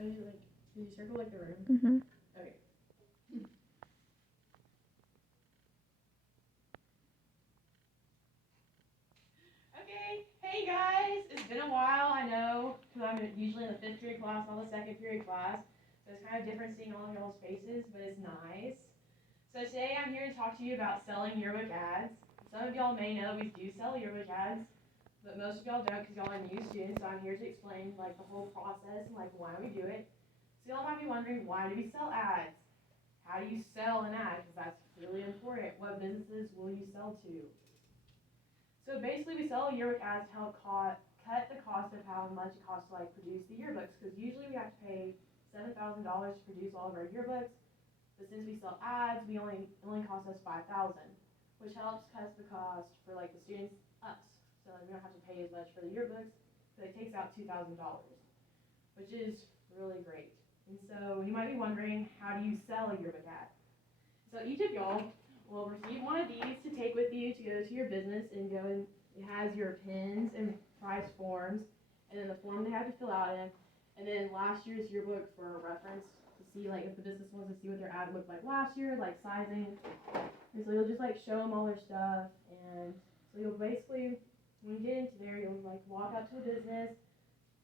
Oh, did you circle like the room? Mm-hmm. Okay. Okay, hey guys, it's been a while, I know, because I'm usually in the fifth period class, not the second period class, so it's kind of different seeing all of y'all's faces, but it's nice. So today I'm here to talk to you about selling yearbook ads. Some of y'all may know we do sell yearbook ads, but most of y'all don't because y'all are new students, so I'm here to explain like the whole process and like why we do it. So y'all might be wondering, why do we sell ads? How do you sell an ad? Because that's really important. What businesses will you sell to? So basically, we sell yearbook ads to help cut the cost of how much it costs to like produce the yearbooks. Because usually we have to pay $7,000 to produce all of our yearbooks, but since we sell ads, we only cost us $5,000, which helps cut the cost for like the students, us. So like, we don't have to pay as much for the yearbooks, so it takes out $2,000, which is really great. And so you might be wondering, how do you sell a yearbook ad? So each of y'all will receive one of these to take with you to go to your business and go and it has your pins and price forms and then the form they have to fill out in and then last year's yearbook for reference to see like if the business wants to see what their ad looked like last year, like sizing. And so you'll just like show them all their stuff and so you'll basically, when you get into there, you'll like walk up to the business.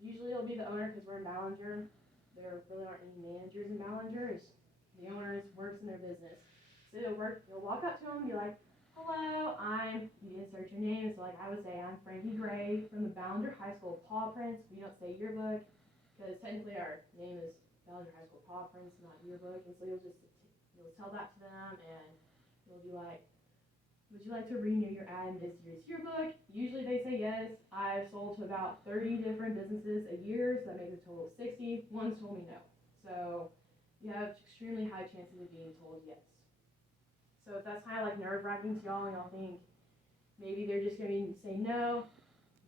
Usually it'll be the owner because we're in Ballinger. There really aren't any managers in Ballinger. It's the owner works in their business. So you'll walk up to them and be like, hello, you insert your name. So like I would say, I'm Frankie Gray from the Ballinger High School Paw Prints. We don't say yearbook because technically our name is Ballinger High School Paw Prints, not yearbook. And so you'll tell that to them and you'll be like, would you like to renew your ad in this year's yearbook? Usually they say yes. I've sold to about 30 different businesses a year, so that makes a total of 60. One's told me no. So you have extremely high chances of being told yes. So if that's kind of like nerve-wracking to y'all and y'all think maybe they're just going to say no,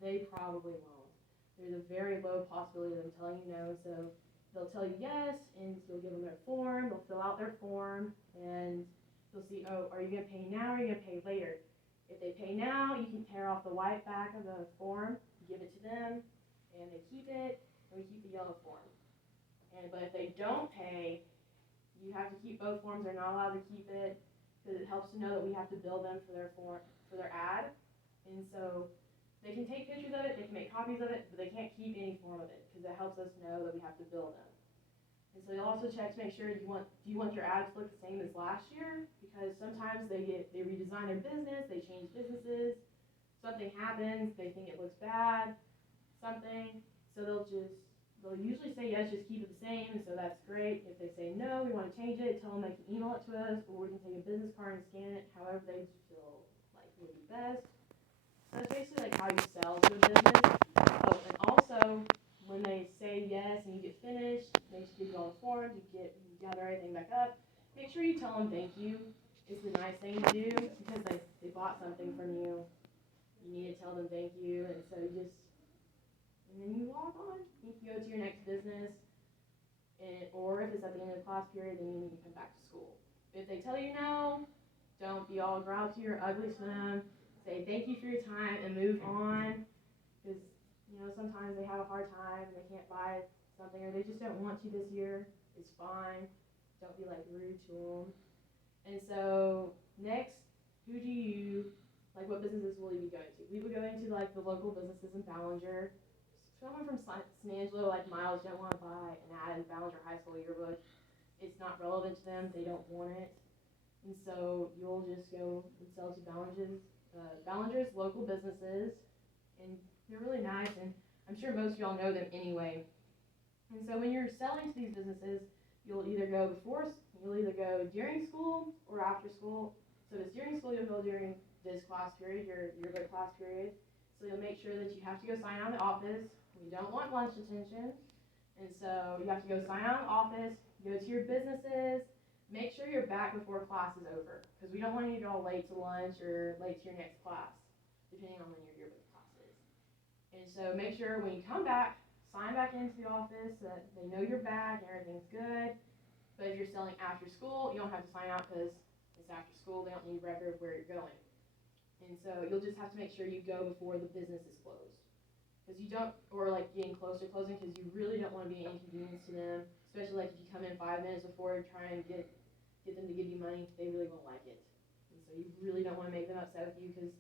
they probably won't. There's a very low possibility of them telling you no, so they'll tell you yes, and you'll give them their form, they'll fill out their form, and you'll see, oh, are you going to pay now or are you going to pay later? If they pay now, you can tear off the white back of the form, give it to them, and they keep it, and we keep the yellow form. But if they don't pay, you have to keep both forms. They're not allowed to keep it because it helps to know that we have to bill them for their ad. And so they can take pictures of it, they can make copies of it, but they can't keep any form of it because it helps us know that we have to bill them. And so you'll also check to make sure do you want your ad to look the same as last year? Because sometimes they redesign their business, they change businesses, something happens, they think it looks bad, something, so they'll usually say yes, just keep it the same, and so that's great. If they say no, we want to change it, tell them they can email it to us, or we can take a business card and scan it, however they feel like would be best. So that's basically like how you sell to a business. Oh, and also, when they say yes and you get finished, they just give you all the forms, you gather everything back up, make sure you tell them thank you. It's the nice thing to do because they bought something from you. You need to tell them thank you, and so and then you log on. You can go to your next business, or if it's at the end of the class period, then you need to come back to school. If they tell you no, don't be all grouchy or ugly to them. Say thank you for your time and move on, because sometimes they have a hard time and they can't buy something, or they just don't want to this year. It's fine. Don't be like rude to them. And so next, what businesses will you be going to? We would go into like the local businesses in Ballinger. Someone from San Angelo, like Miles, don't want to buy an ad in Ballinger High School yearbook. It's not relevant to them. They don't want it. And so you'll just go and sell to Ballinger's local businesses. And they're really nice, and I'm sure most of y'all know them anyway. And so when you're selling to these businesses, you'll either go during school or after school. So if it's during school, you'll go during this class period, your yearbook class period. So you'll make sure that you have to go sign out in the office. We don't want lunch detention. And so you have to go sign out in the office, go to your businesses, make sure you're back before class is over. Because we don't want you to go late to lunch or late to your next class, depending on when your yearbook class is. And so make sure when you come back, sign back into the office so that they know you're back and everything's good. But if you're selling after school, you don't have to sign out because it's after school. They don't need record of where you're going. And so you'll just have to make sure you go before the business is closed. because you don't, or like getting close to closing, because you really don't want to be an inconvenience to them, especially like if you come in 5 minutes before and try and get them to give you money, they really won't like it. And so you really don't want to make them upset with you, because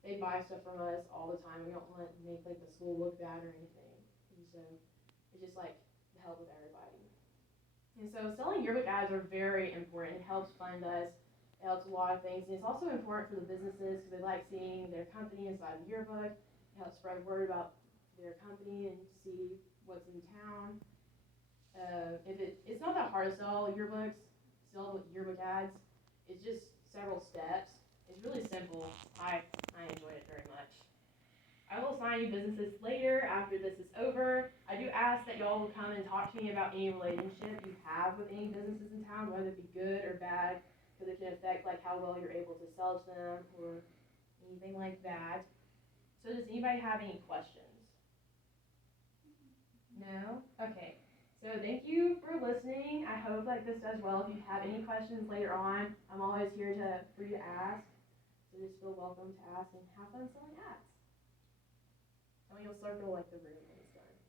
they buy stuff from us all the time. We don't want to make like the school look bad or anything. And so it's just like to help with everybody. And so selling yearbook ads are very important. It helps fund us. It helps a lot of things. And it's also important for the businesses, because they like seeing their company inside the yearbook. It helps spread word about their company and see what's in town. It's not that hard to sell yearbooks, sell yearbook ads. It's just several steps. It's really simple. I enjoyed it very much. I will assign you businesses later after this is over. I do ask that y'all will come and talk to me about any relationship you have with any businesses in town, whether it be good or bad, because it can affect like how well you're able to sell to them or anything like that. So does anybody have any questions? No? Okay. So thank you for listening. I hope like this does well. If you have any questions later on, I'm always here for you to ask. So just feel welcome to ask and have fun selling ads. And you'll circle like the room when it's done.